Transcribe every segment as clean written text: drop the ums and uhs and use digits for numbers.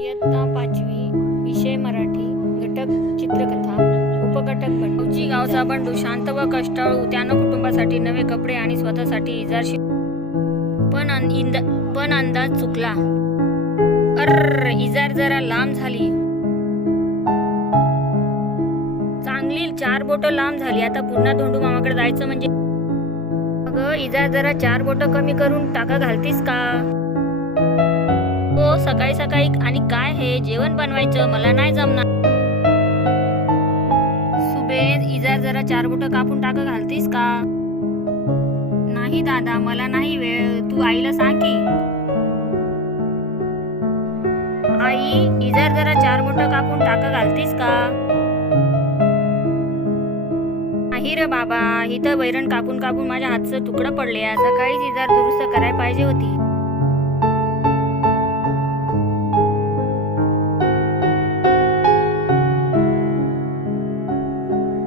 इयत्ता 5वी, विषय मराठी, घटक चित्रकथा, उपघटक बंडू. गावची गावचा बंडू शांत व कष्टाळू. त्यानं कुटुंबासाठी नवे कपडे आणि स्वतःसाठी इजार पण अंदाज चुकला. इजार जरा लांब झाली. चांगली 4 बोटं लांब झाली. आता पुन्हा धोंडू मामाकडे जायचं म्हणजे. अगं इजार जरा 4 बोटं कमी करून टाका घालतीस का? हो सकाळी सकाळी आणि काय हे जेवण बनवायचं मला नाही जमणार. सुबेद इजार जरा 4 बोटं कापून टाका घालतीस का? नाही दादा मला नाही वेळ. तू आईला सांग की. आई इजार जरा 4 बोटं कापून टाका घालतीस का? नाही रे बाबा इथं वैरण कापून कापून माझ्या हातचं तुकडं पडले. सकाळीच इजार दुरुस्त करायला पाहिजे होती.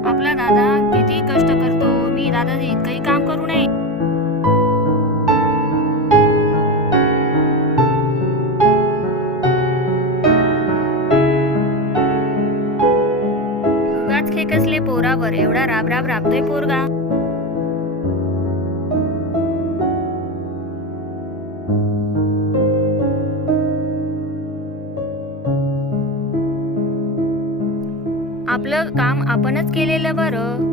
आपला दादा किती कष्ट करतो. मी दादा इतकंही काम करू नये. उगाच खेकसले पोरावर एवढा राब राबतोय पोरगा. आपलं काम आपणच केलेलं बरं.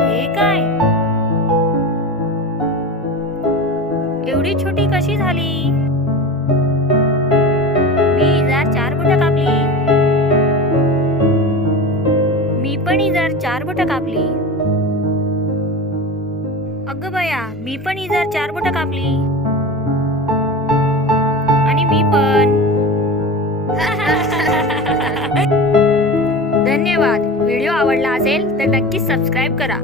हे काय एवढी छोटी कशी झाली? मी इजार 4 बोटं कापली. मी पण इजार 4 बोटं कापली. अगं बया मी पण इजार 4 बोटं कापली. आणि मी पण. धन्यवाद. व्हिडिओ आवडला असेल तर नक्कीच सबस्क्राईब करा.